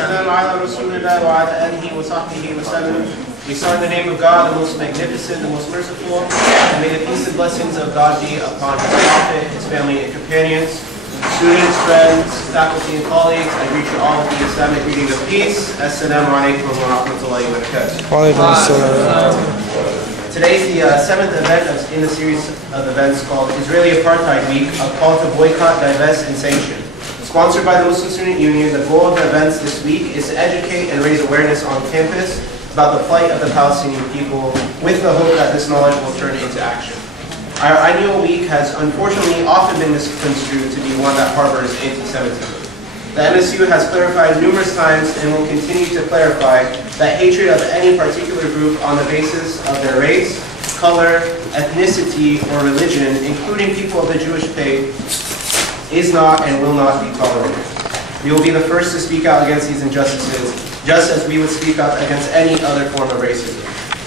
We start in the name of God, the most magnificent, the most merciful, and may the peace and blessings of God be upon His Prophet, his family and companions, students, friends, faculty, and colleagues. I greet you all with the Islamic greeting of peace. Assalamu alaikum wa rahmatullahi wa barakatuh. Today is the seventh event in the series of events called Israeli Apartheid Week, a call to boycott, divest, and sanction. Sponsored by the Muslim Student Union, the goal of the events this week is to educate and raise awareness on campus about the plight of the Palestinian people, with the hope that this knowledge will turn into action. Our annual week has unfortunately often been misconstrued to be one that harbors anti-Semitism. The MSU has clarified numerous times and will continue to clarify that hatred of any particular group on the basis of their race, color, ethnicity, or religion, including people of the Jewish faith, is not and will not be tolerated. We will be the first to speak out against these injustices, just as we would speak up against any other form of racism,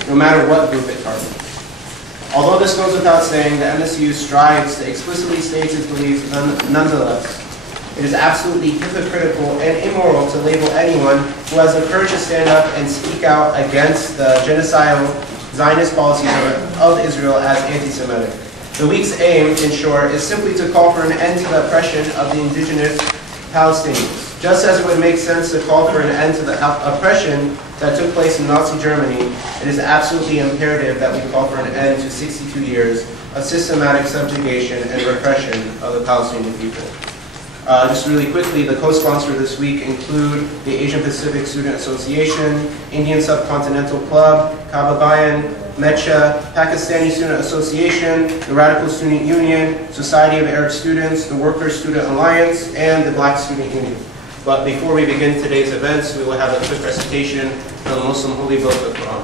no matter what group it targets. Although this goes without saying, the MSU strives to explicitly state its beliefs nonetheless. It is absolutely hypocritical and immoral to label anyone who has the courage to stand up and speak out against the genocidal Zionist policies of Israel as anti-Semitic. The week's aim, in short, is simply to call for an end to the oppression of the indigenous Palestinians. Just as it would make sense to call for an end to the oppression that took place in Nazi Germany, it is absolutely imperative that we call for an end to 62 years of systematic subjugation and repression of the Palestinian people. Just really quickly, the co-sponsors this week include the Asian Pacific Student Association, Indian Subcontinental Club, Kababayan, MECHA, Pakistani Student Association, the Radical Student Union, Society of Arab Students, the Workers' Student Alliance, and the Black Student Union. But before we begin today's events, we will have a quick recitation of the Muslim Holy Book of Quran.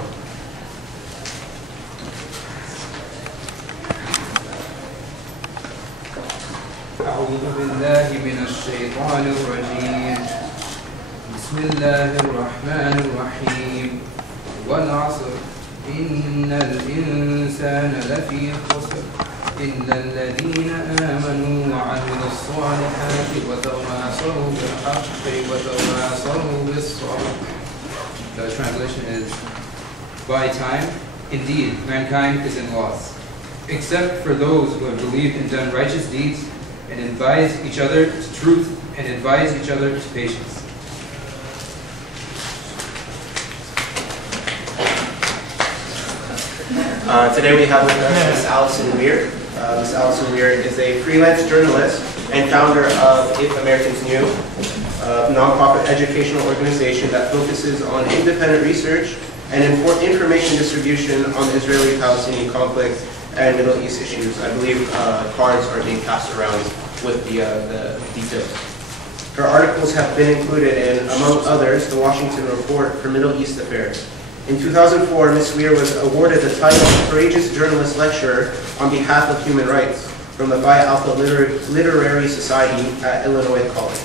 أعوذ بالله من الشيطان الرجيم بسم الله الرحمن الرحيم والعصر إن الإنسان لفي خسر إلا الذين آمنوا وعملوا الصالحات وتواصوا بالحق وتواصوا بالصبر. The translation is, by time, indeed, mankind is in loss, except for those who have believed and done righteous deeds and advise each other to truth and advise each other to patience. Today we have with us Ms. Allison Weir. Ms. Allison Weir is a freelance journalist and founder of If Americans Knew, a nonprofit educational organization that focuses on independent research and information distribution on the Israeli-Palestinian conflict and Middle East issues. I believe cards are being passed around with the details. Her articles have been included in, among others, the Washington Report for Middle East Affairs. In 2004, Ms. Weir was awarded the title of Courageous Journalist Lecturer on behalf of human rights from the Phi Alpha Literary Society at Illinois College,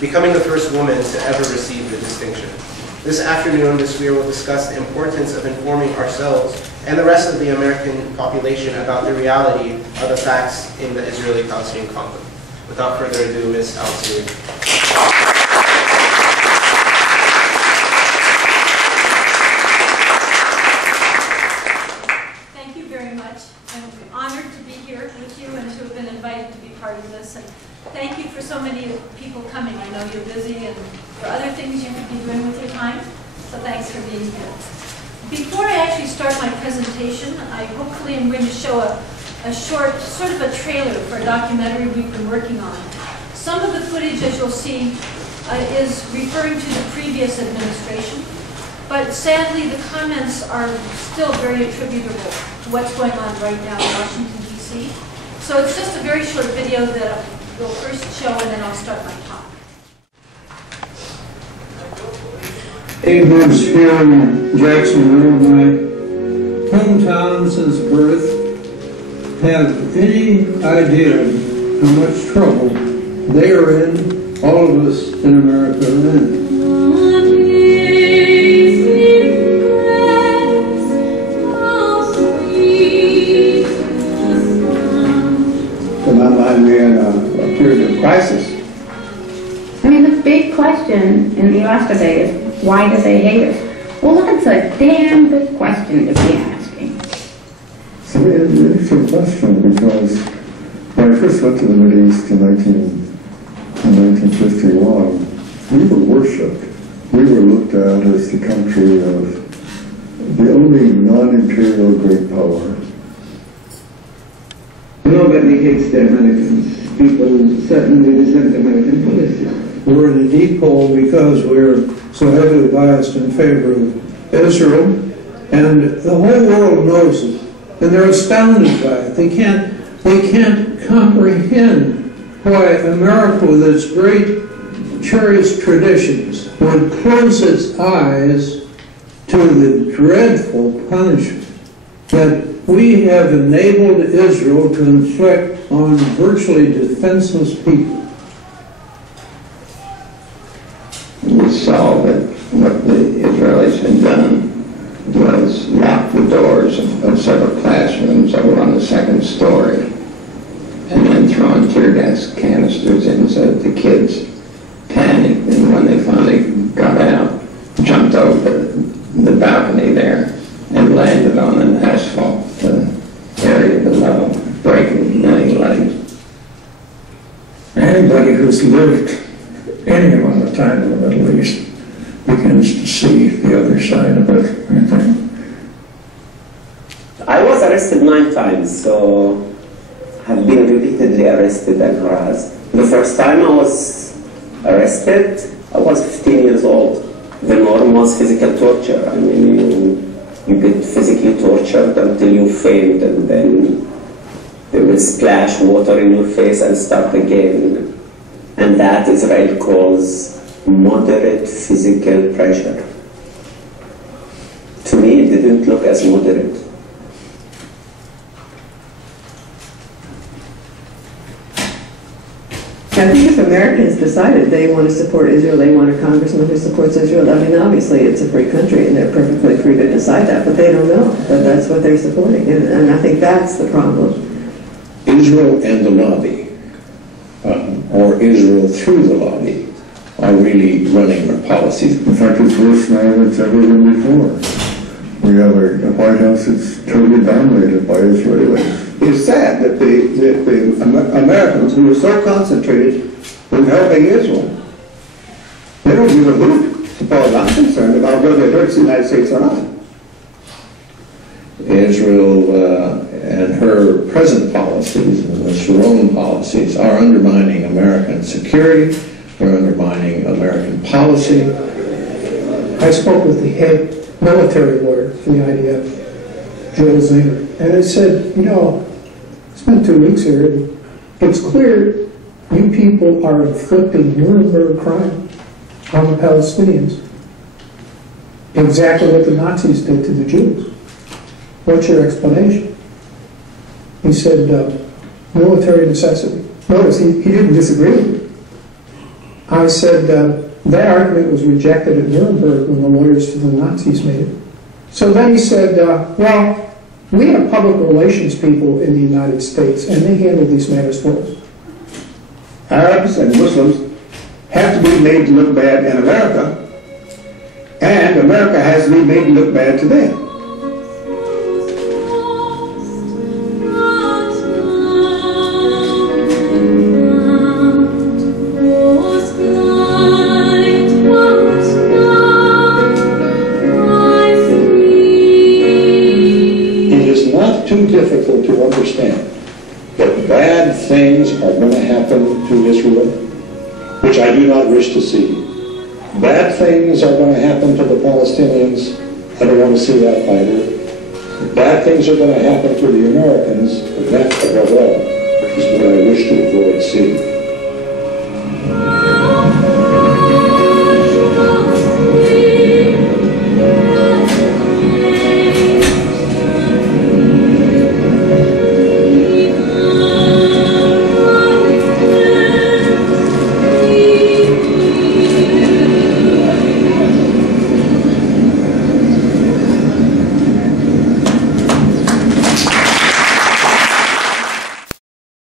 becoming the first woman to ever receive the distinction. This afternoon, Ms. Weir will discuss the importance of informing ourselves and the rest of the American population about the reality of the facts in the Israeli-Palestinian conflict. Without further ado, Ms. Allison. Thank you very much. I'm honored to be here with you and to have been invited to be part of this. And thank you for so many people coming. I know you're busy and there are other things you could be doing with your time, so thanks for being here. Before I actually start my presentation, I hopefully am going to show a short, sort of a trailer for a documentary we've been working on. Some of the footage, as you'll see, is referring to the previous administration, but sadly the comments are still very attributable to what's going on right now in Washington, D.C. So it's just a very short video that we'll first show and then I'll start my talk. Abraham's here in Jacksonville, my hometown since birth. Have any idea how much trouble they are in, all of us in America are in. To my mind, we're in a period of crisis. I mean, the big question in the last about today is, why do they hate us? Well, that's a damn good question to be asking. So it's a question because when I first went to the Middle East in 1951, we were worshipped. We were looked at as the country of the only non-imperial great power. Nobody hates the Americans. People certainly resent American policy. We're in a deep hole because we're so heavily biased in favor of Israel, and the whole world knows it, and they're astounded by it. They can't comprehend why America, with its great cherished traditions, would close its eyes to the dreadful punishment that we have enabled Israel to inflict on virtually defenseless people. We saw that what the Israelis had done was lock the doors of several classrooms over on the second story and then throwing tear gas canisters in so that the kids panicked, and when they finally got out, jumped over the balcony there and landed on an asphalt area below, breaking many legs. Anybody who's lived any amount of time in the Middle East begins to see the other side of it, I think. I was arrested 9 times, so I've been repeatedly arrested and harassed. The first time I was arrested, I was 15 years old. The norm was physical torture. I mean, you get physically tortured until you faint, and then they will splash water in your face and start again. And that Israel calls moderate physical pressure. To me, it didn't look as moderate. I think if Americans decided they want to support Israel, they want a congressman who supports Israel, I mean, obviously it's a free country and they're perfectly free to decide that, but they don't know that that's what they're supporting, and I think that's the problem. Israel and the lobby, or Israel through the lobby, are really running their policies. In fact, it's worse now than it's ever been before. We have a White House that's totally dominated by Israelis. It's sad that the Americans who are so concentrated in helping Israel, they don't give a hoot, as far as I'm concerned, about whether it hurts the United States or not. Israel and her present policies and the Sharon policies are undermining American security, they're undermining American policy. I spoke with the head military lawyer for the IDF, Joel Zinger, and I said, you know, I spent 2 weeks here, and it's clear you people are inflicting Nuremberg crime on the Palestinians. Exactly what the Nazis did to the Jews. What's your explanation? He said, military necessity. Notice, he didn't disagree with me. I said, that argument was rejected at Nuremberg when the lawyers for the Nazis made it. So then he said, well, we have public relations people in the United States, and they handle these matters for us. Arabs and Muslims have to be made to look bad in America, and America has to be made to look bad to them. Too difficult to understand that bad things are going to happen to Israel, which I do not wish to see. Bad things are going to happen to the Palestinians. I don't want to see that either. Bad things are going to happen to the Americans, and that, above all, is what I wish to avoid seeing.